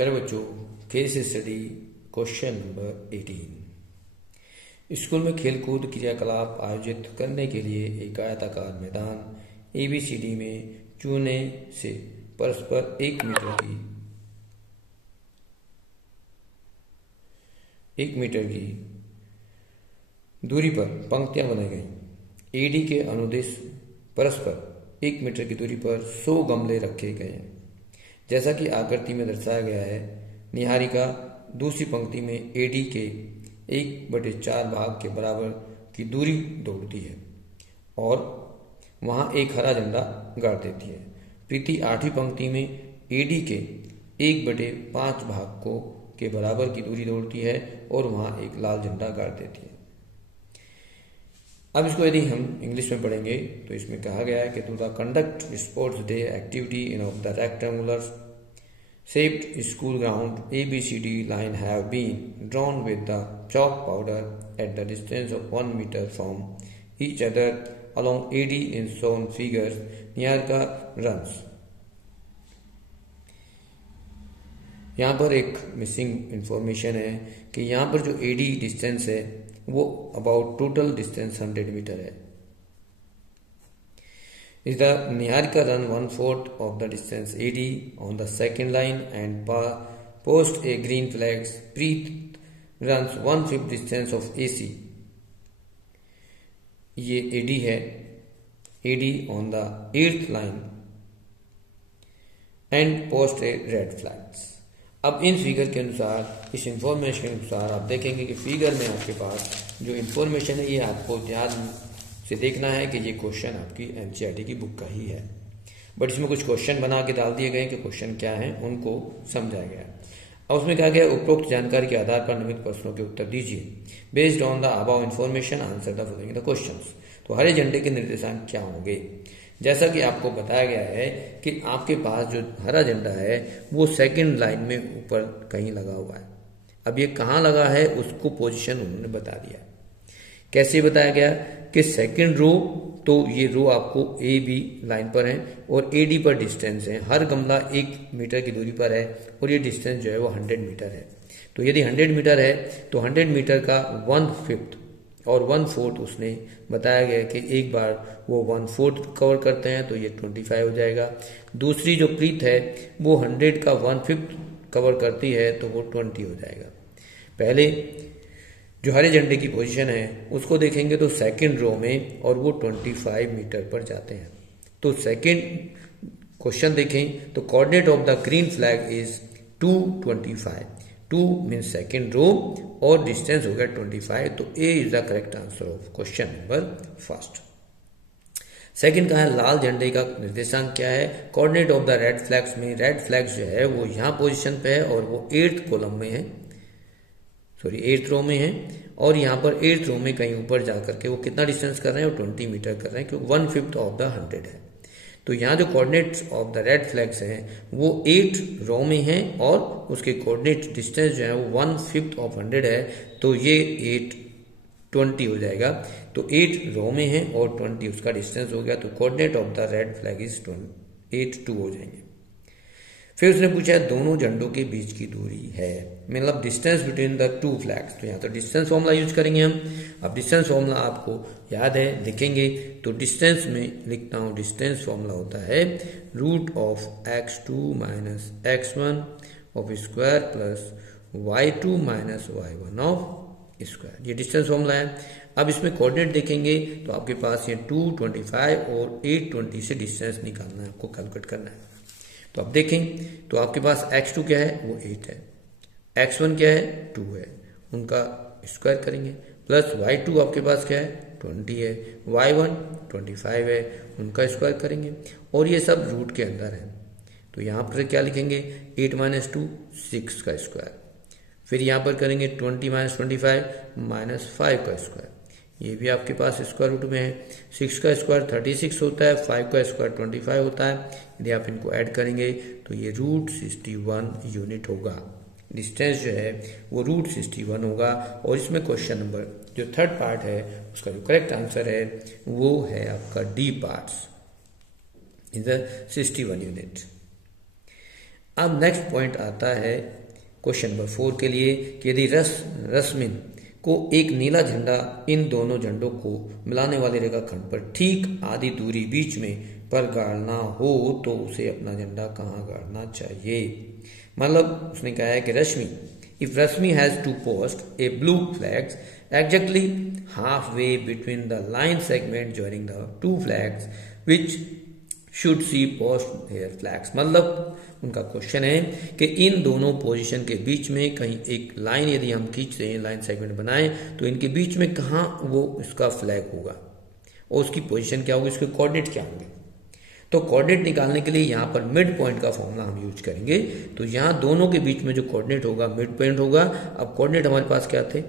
प्यारे बच्चों, case study question number 18। School में खेलकूद क्रियाकलाप आयोजित करने के लिए एक आयताकार मैदान ABCD में चूने से परस्पर 1 मीटर की दूरी पर पंक्तियां बनाई गई। AD के अनुदेश परस्पर 1 मीटर की दूरी पर 100 गमले रखे गए हैं। जैसा कि आकृति में दर्शाया गया है, निहारिका दूसरी पंक्ति में AD के 1/4 भाग के बराबर की दूरी दौड़ती है और वहां एक हरा झंडा गाड़ देती है। प्रीति 8वीं पंक्ति में AD के 1/5 भाग को के बराबर की दूरी दौड़ती है और वहां एक लाल झंडा गाड़ देती है। अब इसको यदि हम इंग्लिश में पढ़ेंगे तो इसमें कहा गया है कि to the conduct sports day activity in of the rectangular shaped school ground ABCD line have been drawn with the chalk powder at the distance of 1 meter from each other along AD in shown figures. Niharika runs. यहाँ पर एक missing information है कि यहाँ पर जो AD distance है वो अबाउट टोटल डिस्टेंस 100 मीटर है। Is the Niharika run 1/4 of the distance AD on the second line and post a green flag. Preet runs 1/5 distance of AC. ये AD है, AD on the 8th line and post a red flag. अब in figure के अनुसार, इस information के अनुसार आप देखेंगे कि फिगर में आपके पास जो इंफॉर्मेशन है ये आपको ध्यान से देखना है कि ये क्वेश्चन आपकी NCERT की बुक का ही है, बट इसमें कुछ क्वेश्चन बना के डाल दिए गए कि क्वेश्चन क्या हैं उनको समझाया गया। अब उसमें कहा गया उपरोक्त जानकारी के आधार पर निम्नलिखित प्रश्नों के उत्तर दीजिए। Based on the above information answer the following the questions. तो हरे झंडे के निर्देशांक क्या होंगे? जैसा कि आपको बताया गया है कि आपके पास जो हरा झंडा है वो सेकेंड लाइन में ऊपर कहीं लगा हुआ है। अब ये कहाँ लगा है उसको पोजिशन उन्होंने बता दिया। कैसे बताया गया कि सेकंड रो, तो ये रो आपको AB लाइन पर है और AD पर डिस्टेंस है। हर गमला 1 मीटर की दूरी पर है और ये डिस्टेंस जो है वो 100 मीटर है। तो यदि 100 मीटर है तो 100 मीटर का 1/5 और 1/4 उसने बताया गया कि एक बार वो 1/4 कवर करते हैं तो ये 25 हो जाएगा। दूसरी जो प्रीत है वो 100 का 1/5 कवर करती है तो वो 20 हो जाएगा। पहले जो हरे झंडे की पोजीशन है उसको देखेंगे तो सेकंड रो में और वो 25 मीटर पर जाते हैं। तो सेकंड क्वेश्चन देखें तो coordinate of the green flag is 225। 2 means second row और डिस्टेंस हो गया 25। तो A is the correct answer of question number first. Second कहा है लाल झंडे का निर्देशांक क्या है? Coordinate of the red flags में रेड फ्लैग्स जो है वो यहाँ पोजीशन पे है और वो 8th कॉलम में है, 8th रो में है और यहाँ पर 8th रो में कहीं ऊपर जाकर के वो कितना डिस्टेंस कर रहे हैं? वो 20 मीटर कर रहे हैं क्योंकि 1/5 ऑफ द 100 है। तो यहाँ जो coordinates of the red flags हैं वो 8th रो में है और उसके कोऑर्डिनेट डिस्टेंस जो है वो 1/5 ऑफ 100 है। तो ये 20 हो जाएगा। तो 8 रो में है और 20 उसका डिस्टेंस हो गया। तो coordinate of the red flag is 82 हो जाएंगे। फिर उसने पूछा दोनों झंडों के बीच की दूरी है, मतलब डिस्टेंस बिटवीन द 2 फ्लैग्स। तो यहाँ तो डिस्टेंस फॉर्मूला यूज करेंगे हम। अब डिस्टेंस फॉर्मूला आपको याद है, देखेंगे तो डिस्टेंस में लिखता हूँ, डिस्टेंस फॉर्मूला होता है √(x2 - x1) of square plus y2 - y1 of square. ये डिस्टेंस फॉर्मूला है। अब इसमें कोऑर्डिनेट देखेंगे तो आपके पास ये 225 और 820 से डिस्टेंस निकालना है, आपको कैलकुलेट करना है। तो अब देखें तो आपके पास x2 क्या है? वो 8 है। x1 क्या है? 2 है। उनका स्क्वायर करेंगे प्लस y2 आपके पास क्या है? 20 है। y1 25 है, उनका स्क्वायर करेंगे और ये सब रूट के अंदर है। तो यहाँ पर क्या लिखेंगे? 8 - 2 6 का स्क्वायर। फिर यहाँ पर करेंगे 20 - 25 -5 का स्क्वायर। ये भी आपके पास स्क्वायर रूट में है। 6 का स्क्वायर 36 होता है, 5 का स्क्वायर 25 होता है। यदि आप इनको ऐड करेंगे तो ये √61 यूनिट होगा। डिस्टेंस जो है वो √61 होगा। और इसमें क्वेश्चन नंबर जो थर्ड पार्ट है उसका जो करेक्ट आंसर है वो है आपका D पार्ट्स इज 61 यूनिट। अब नेक्स्ट पॉइंट आता है क्वेश्चन नंबर 4 के लिए कि यदि रश्मिन को एक नीला झंडा इन दोनों झंडों को मिलाने वाले रेखाखंड पर ठीक आधी दूरी बीच में पर गाड़ना हो तो उसे अपना झंडा कहाँ गाड़ना चाहिए। मतलब उसने कहा है कि Rashmi, if Rashmi has to post a blue flags exactly halfway between the line segment joining the two flags which should see post their flags। मतलब उनका क्वेश्चन है कि इन दोनों पोजीशन के बीच में कहीं एक लाइन यदि हम खींचते हैं, लाइन सेगमेंट बनाएं, तो इनके बीच में कहाँ वो इसका फ्लैग होगा और उसकी पोजीशन क्या होगी, उसके कोऑर्डिनेट क्या होंगे। तो कोऑर्डिनेट निकालने के लिए यहाँ पर मिड पॉइंट का फॉर्मूला हम यूज करेंगे। तो यहाँ दोनों के बीच में जो कोऑर्डिनेट होगा मिड पॉइंट होगा। अब कोऑर्डिनेट हमारे पास क्या थे,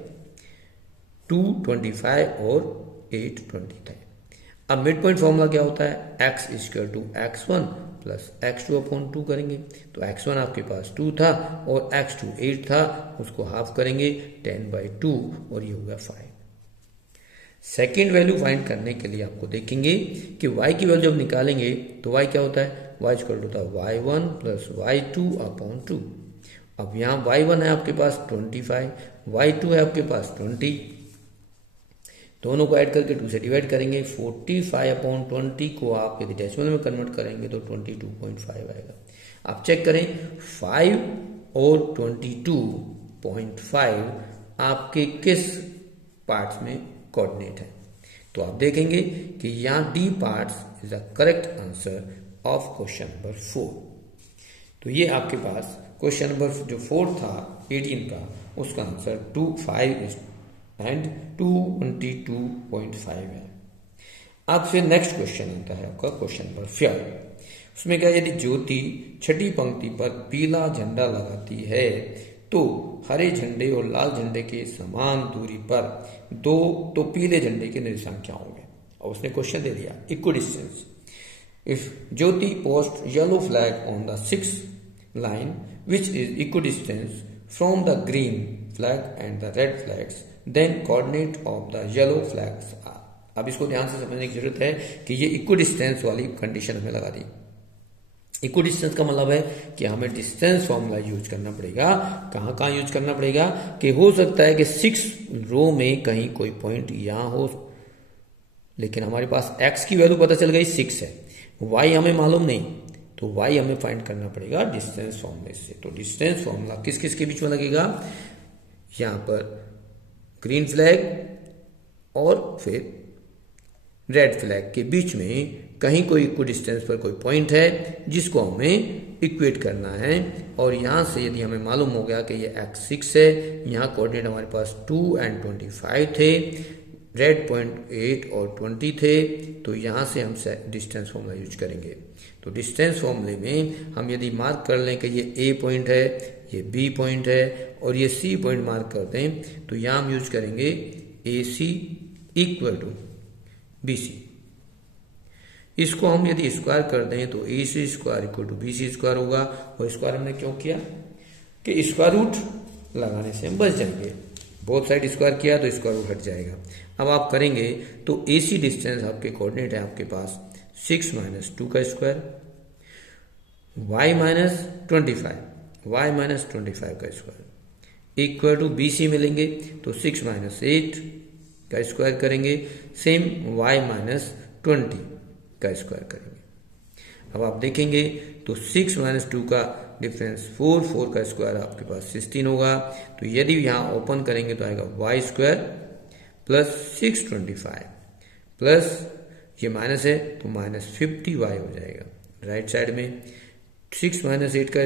225 और 820 थे। अब मिड पॉइंट फॉर्मूला क्या होता है, x equal to x1 plus x2 upon 2 करेंगे। तो x1 आपके पास 2 था और x2 8 था, उसको हाफ करेंगे 10/2 और ये हो गया 5। सेकेंड वैल्यू फाइंड करने के लिए आपको देखेंगे कि y की वैल्यू जब निकालेंगे तो y क्या होता है, y इक्वल टू होता है y1 प्लस y2 अपॉन 2। अब यहाँ y1 है आपके पास 25, y2 है आपके पास 20, दोनों को ऐड करके 2 से डिवाइड करेंगे। 45/20 को आप यदि डेसिमल में कन्वर्ट करेंगे तो 22.5 आएगा। आप चेक करें 5 और 22.5 आपके किस पार्ट्स में कोऑर्डिनेट है। तो आप देखेंगे कि यहाँ D parts is the correct answer of question number 4। तो ये आपके पास क्वेश्चन नंबर जो 4 था 18 का, उसका आंसर 25 एंड 222.5 है। अब फिर नेक्स्ट क्वेश्चन आता है आपका क्वेश्चन नंबर 5। उसमें क्या, यदि ज्योति छठी पंक्ति पर पीला झंडा लगाती है तो हरे झंडे और लाल झंडे के समान दूरी पर तो पीले झंडे के निर्देशांक क्या होंगे। और उसने क्वेश्चन दे दिया equal distance, if Jyoti post yellow flag on the 6th line which is equal distance from the green flag and the red flags then coordinate of the yellow flags are. अब इसको ध्यान से समझने की जरूरत है कि ये इक्वल डिस्टेंस वाली कंडीशन हमें लगा दी। इक्वल डिस्टेंस का मतलब है कि हमें डिस्टेंस फॉर्मूला यूज करना पड़ेगा। कहाँ कहाँ यूज करना पड़ेगा कि हो सकता है कि 6 रो में कहीं कोई पॉइंट यहां हो, लेकिन हमारे पास x की वैल्यू पता चल गई 6 है, y हमें मालूम नहीं, तो y हमें फाइंड करना पड़ेगा डिस्टेंस फॉर्मूले से। तो डिस्टेंस फॉर्मूला किस किस के बीच में लगेगा, यहां पर ग्रीन फ्लैग और फिर रेड फ्लैग के बीच में कहीं कोई इक्वल डिस्टेंस पर कोई पॉइंट है जिसको हमें इक्वेट करना है। और यहां से यदि हमें मालूम हो गया कि ये x6 है, यहाँ कोऑर्डिनेट हमारे पास 2 और 25 थे, रेड पॉइंट 8 और 20 थे, तो यहां से हम डिस्टेंस फॉर्मूला यूज करेंगे। तो डिस्टेंस फॉर्मूले में हम यदि मार्क कर लें कि ये A पॉइंट है, ये B पॉइंट है और ये C पॉइंट मार्क कर दें, तो यहां हम यूज करेंगे AC इक्वल टू BC। इसको हम यदि स्क्वायर कर दें तो AC square equal to BC square होगा। और स्क्वायर हमने क्यों किया कि स्क्वायर रूट लगाने से हम बच जाएंगे, बोथ साइड स्क्वायर किया तो स्क्वायर रूट हट जाएगा। अब आप करेंगे तो AC डिस्टेंस आपके कोऑर्डिनेट है आपके पास 6 - 2 का स्क्वायर, y - 25 का स्क्वायर इक्वल टू BC मिलेंगे तो 6 - 8 का स्क्वायर करेंगे, सेम y - 20 का स्क्वायर करेंगे। अब आप देखेंगे तो 6 - 2 का डिफरेंस 4 का स्क्वायर आपके पास 16 होगा। तो यदि यहाँ ओपन करेंगे तो आएगा y स्क्वायर प्लस 625 प्लस ये माइनस है तो -50y हो जाएगा राइट साइड में। 6 - 8 का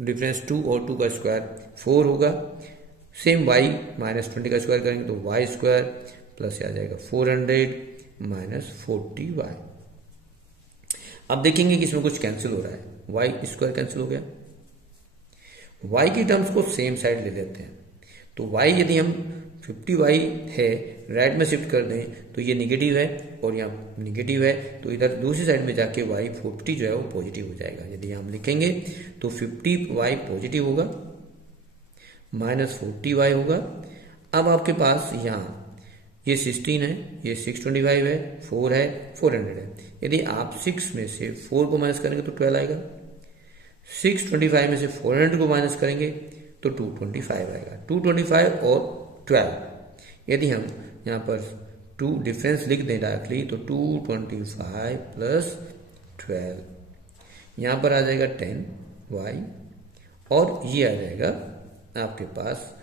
डिफरेंस 2 और 2 का स्क्वायर 4 होगा, सेम y -20 का स्क्वायर करेंगे तो y स्क्वायर प्लस आ जाएगा 400 - 40y। अब देखेंगे कि इसमें कुछ कैंसिल हो रहा है, y स्क्वायर कैंसिल हो गया, y की टर्म्स को सेम साइड ले लेते हैं। तो y यदि हम 50y है राइट में शिफ्ट कर दें तो ये निगेटिव है और यहाँ निगेटिव है, तो इधर दूसरी साइड में जाके y 40 जो है वो पॉजिटिव हो जाएगा। यदि हम लिखेंगे तो 50y पॉजिटिव होगा, -40y होगा। अब आपके पास यहाँ ये 16 है, ये 625 है, 4 है, 400 है। यदि आप 6 में से 4 को माइनस करेंगे तो 12 आएगा, 625 में से 400 को माइनस करेंगे तो 225 आएगा। 225 और 12, यदि हम यहाँ पर 2 डिफरेंस लिख दें डायरेक्टली तो 225 प्लस 12, यहाँ पर आ जाएगा 10y और ये आ जाएगा आपके पास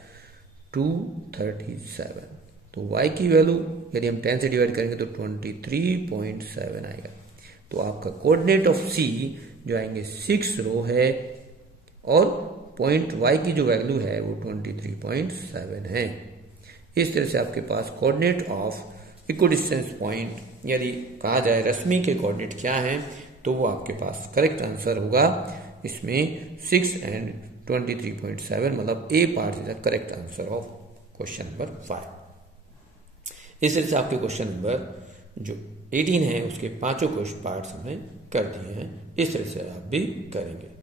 237। तो y की वैल्यू यदि हम 10 से डिवाइड करेंगे तो 23.7 आएगा। तो आपका कोऑर्डिनेट ऑफ C जो आएंगे 6 रो है और पॉइंट y की जो वैल्यू है वो 23.7 है। इस तरह से आपके पास कोऑर्डिनेट ऑफ इक्विडिस्टेंस पॉइंट, यदि कहा जाए रश्मि के कोऑर्डिनेट क्या हैं, तो वो आपके पास करेक्ट आंसर होगा इसमें 6 एंड 23.7, मतलब a part is the correct answer of question number 5। इस तरह से आपके क्वेश्चन नंबर जो 18 है उसके पांचों क्वेश्चन पार्ट्स हमने कर दिए हैं। इस तरह से आप भी करेंगे।